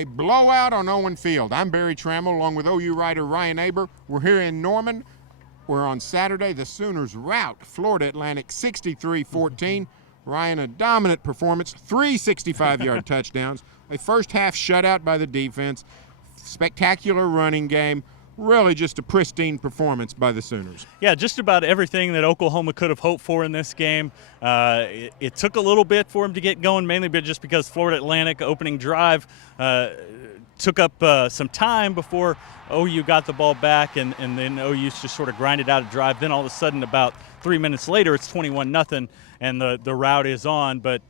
A blowout on Owen Field. I'm Barry Tramel along with OU writer Ryan Aber. We're here in Norman. We're on Saturday. The Sooners rout Florida Atlantic 63-14. Ryan, a dominant performance, 3 65-yard touchdowns, a first-half shutout by the defense, spectacular running game, really just a pristine performance by the Sooners. Yeah, just about everything that Oklahoma could have hoped for in this game. It took a little bit for him to get going, mainly just because Florida Atlantic opening drive took up some time before OU got the ball back, and then OU just sort of grinded out a drive. Then all of a sudden, about 3 minutes later, it's 21-0, and the route is on. But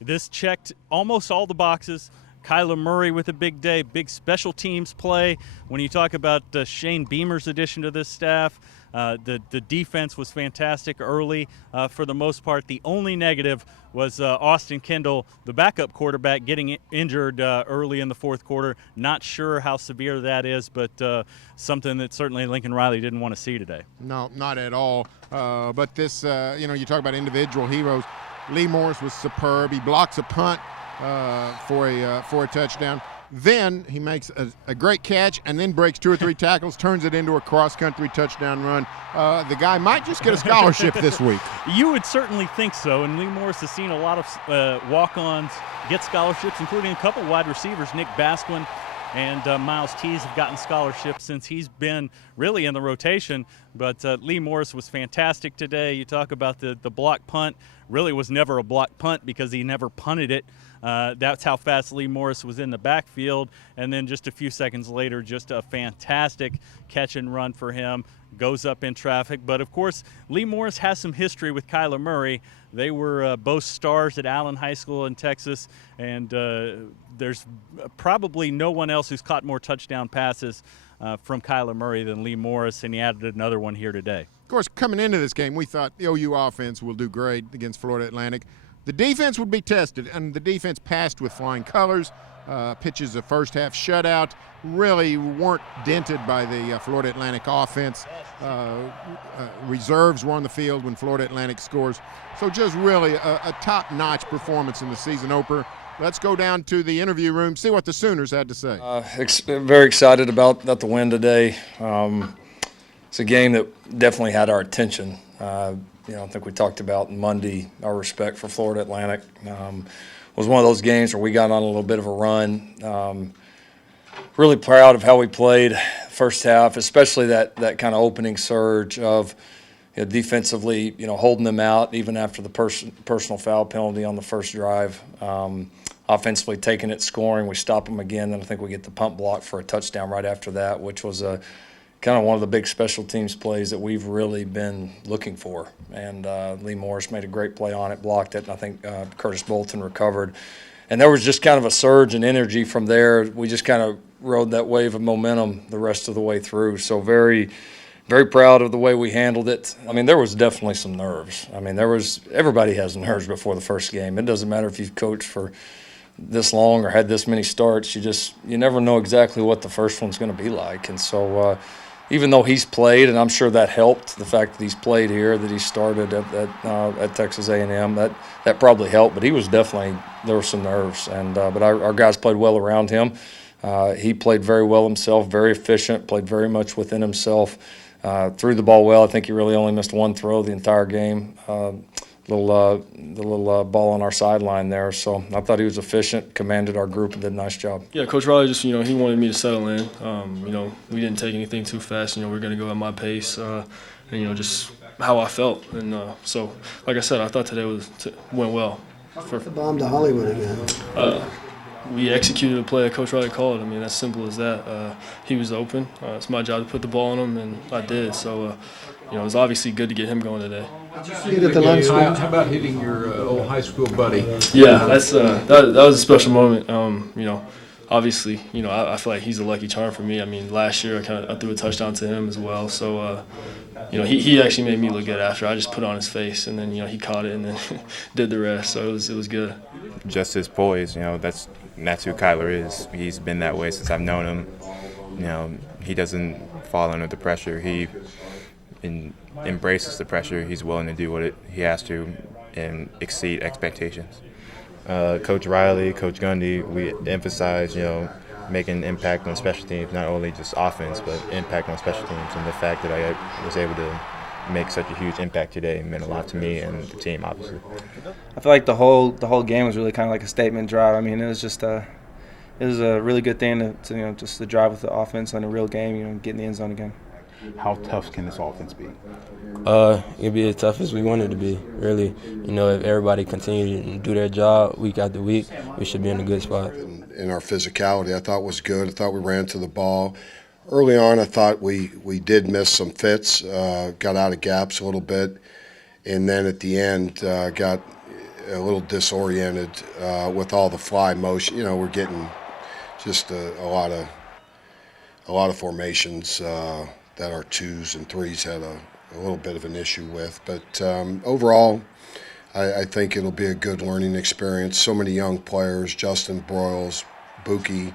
this checked almost all the boxes. Kyler Murray with a big day, big special teams play. When you talk about Shane Beamer's addition to this staff, the defense was fantastic early for the most part. The only negative was Austin Kendall, the backup quarterback, getting injured early in the fourth quarter. Not sure how severe that is, but something that certainly Lincoln Riley didn't want to see today. No, not at all. But this, you talk about individual heroes. Lee Morris was superb. He blocks a punt for a touchdown. Then he makes a great catch and then breaks 2 or 3 tackles, turns it into a cross-country touchdown run. The guy might just get a scholarship this week. You would certainly think so, and Lee Morris has seen a lot of walk-ons get scholarships, including a couple wide receivers. Nick Basquin and Miles Tees have gotten scholarships since he's been really in the rotation. But Lee Morris was fantastic today. You talk about the block punt. Really was never a block punt because he never punted it. That's how fast Lee Morris was in the backfield. And then just a few seconds later, just a fantastic catch and run for him. Goes up in traffic. But, of course, Lee Morris has some history with Kyler Murray. They were both stars at Allen High School in Texas. And there's probably no one else who's caught more touchdown passes from Kyler Murray than Lee Morris, and he added another one here today. Of course, coming into this game, we thought the OU offense will do great against Florida Atlantic. The defense would be tested, and the defense passed with flying colors. Pitches a first-half shutout really weren't dented by the Florida Atlantic offense. Reserves were on the field when Florida Atlantic scores. So just really a top-notch performance in the season opener. Let's go down to the interview room, see what the Sooners had to say. Very excited about the win today. It's a game that definitely had our attention. I think we talked about Monday, our respect for Florida Atlantic. Was one of those games where we got on a little bit of a run. Really proud of how we played first half, especially that kind of opening surge of defensively, holding them out even after the personal foul penalty on the first drive. Offensively taking it, scoring, we stop them again. Then I think we get the punt block for a touchdown right after that, which was kind of one of the big special teams plays that we've really been looking for. And Lee Morris made a great play on it, blocked it, and I think Curtis Bolton recovered. And there was just kind of a surge in energy from there. We just kind of rode that wave of momentum the rest of the way through. So very, very proud of the way we handled it. I mean, there was definitely some nerves. I mean, everybody has nerves before the first game. It doesn't matter if you've coached for this long or had this many starts. You never know exactly what the first one's going to be like. And so even though he's played, and I'm sure that helped, the fact that he's played here, that he started at Texas A&M, that probably helped. But he was definitely, there were some nerves. And but our guys played well around him. He played very well himself, very efficient, played very much within himself, threw the ball well. I think he really only missed one throw the entire game. The little ball on our sideline there. So I thought he was efficient, commanded our group, and did a nice job. Yeah, Coach Riley just, he wanted me to settle in. We didn't take anything too fast. We're going to go at my pace, and, just how I felt. And so, like I said, I thought today went well. The bomb to Hollywood again. We executed a play that Coach Riley called. I mean, as simple as that. He was open. It's my job to put the ball on him, and I did. So, it was obviously good to get him going today. How about hitting your old high school buddy? Yeah, that was a special moment. Obviously, I feel like he's a lucky charm for me. I mean, last year I threw a touchdown to him as well. So, he actually made me look good after. I just put on his face, and then he caught it and then did the rest. So it was good. Just his poise, that's who Kyler is. He's been that way since I've known him. He doesn't fall under the pressure. He embraces the pressure. He's willing to do what he has to and exceed expectations. Coach Riley, Coach Gundy, we emphasize, making an impact on special teams, not only just offense, but impact on special teams. And the fact that I was able to make such a huge impact today meant a lot to me and the team, obviously. I feel like the whole game was really kind of like a statement drive. I meit was just it was a really good thing to just to drive with the offense on a real game, get in the end zone again. How tough can this offense be? It'd be as tough as we want it to be, really. If everybody continued to do their job week after week, we should be in a good spot. In our physicality, I thought was good. I thought we ran to the ball. Early on, I thought we did miss some fits, got out of gaps a little bit, and then at the end got a little disoriented with all the fly motion. We're getting just a lot of formations that our 2s and 3s had a little bit of an issue with. But overall, I think it'll be a good learning experience. So many young players, Justin Broyles, Buki,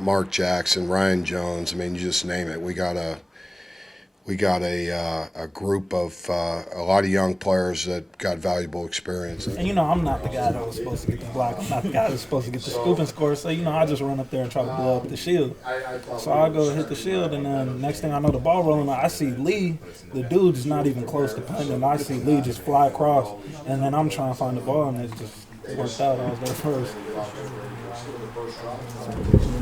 Mark Jackson, Ryan Jones. You just name it. We got a group of a lot of young players that got valuable experience. And I'm not the guy that was supposed to get the block. I'm not the guy that was supposed to get the scoop and score. So I just run up there and try to blow up the shield. So I go hit the shield, and then next thing I know, the ball rolling. I see Lee. The dude's not even close to punting. And I see Lee just fly across, and then I'm trying to find the ball, and it just worked out. I was there first.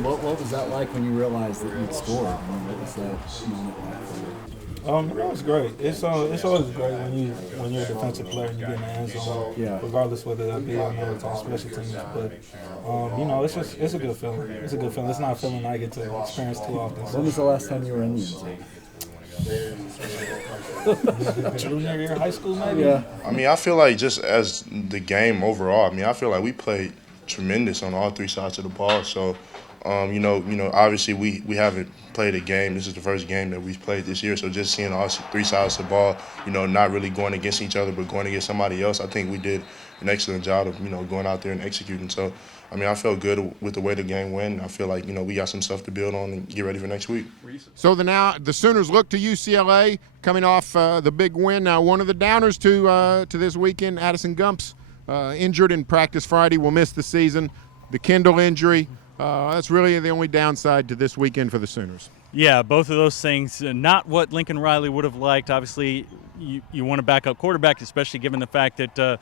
What was that like when you realized that you'd scored? What was that moment like? That was great. It's always great when you're a defensive player and you get in the end zone, regardless whether that be on special teams. But it's a good feeling. It's a good feeling. It's not a feeling I get to experience too often. When was the last time you were in the end zone? Junior year of high school, maybe. Yeah. I feel like just as the game overall, I feel like we played tremendous on all 3 sides of the ball. So, obviously we haven't played a game. This is the first game that we've played this year. So just seeing all 3 sides of the ball, not really going against each other, but going against somebody else, I think we did an excellent job of, going out there and executing. So, I felt good with the way the game went. I feel like, we got some stuff to build on and get ready for next week. So now the Sooners look to UCLA coming off the big win. Now one of the downers to this weekend, Addison Gumps, injured in practice Friday, will miss the season. The Kendall injury. That's really the only downside to this weekend for the Sooners. Yeah, both of those things, not what Lincoln Riley would have liked. Obviously, you want a backup quarterback, especially given the fact that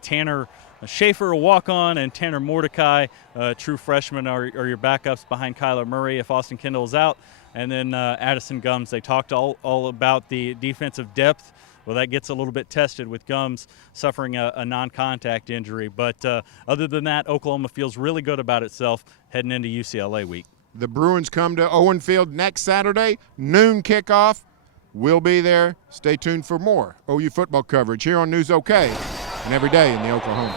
Tanner Schaefer, a walk-on, and Tanner Mordecai, true freshman, are your backups behind Kyler Murray if Austin Kendall is out. And then Addison Gums, they talked all about the defensive depth. Well, that gets a little bit tested with Gums suffering a non-contact injury. But other than that, Oklahoma feels really good about itself heading into UCLA week. The Bruins come to Owen Field next Saturday, noon kickoff. We'll be there. Stay tuned for more OU football coverage here on News OK and every day in the Oklahoma.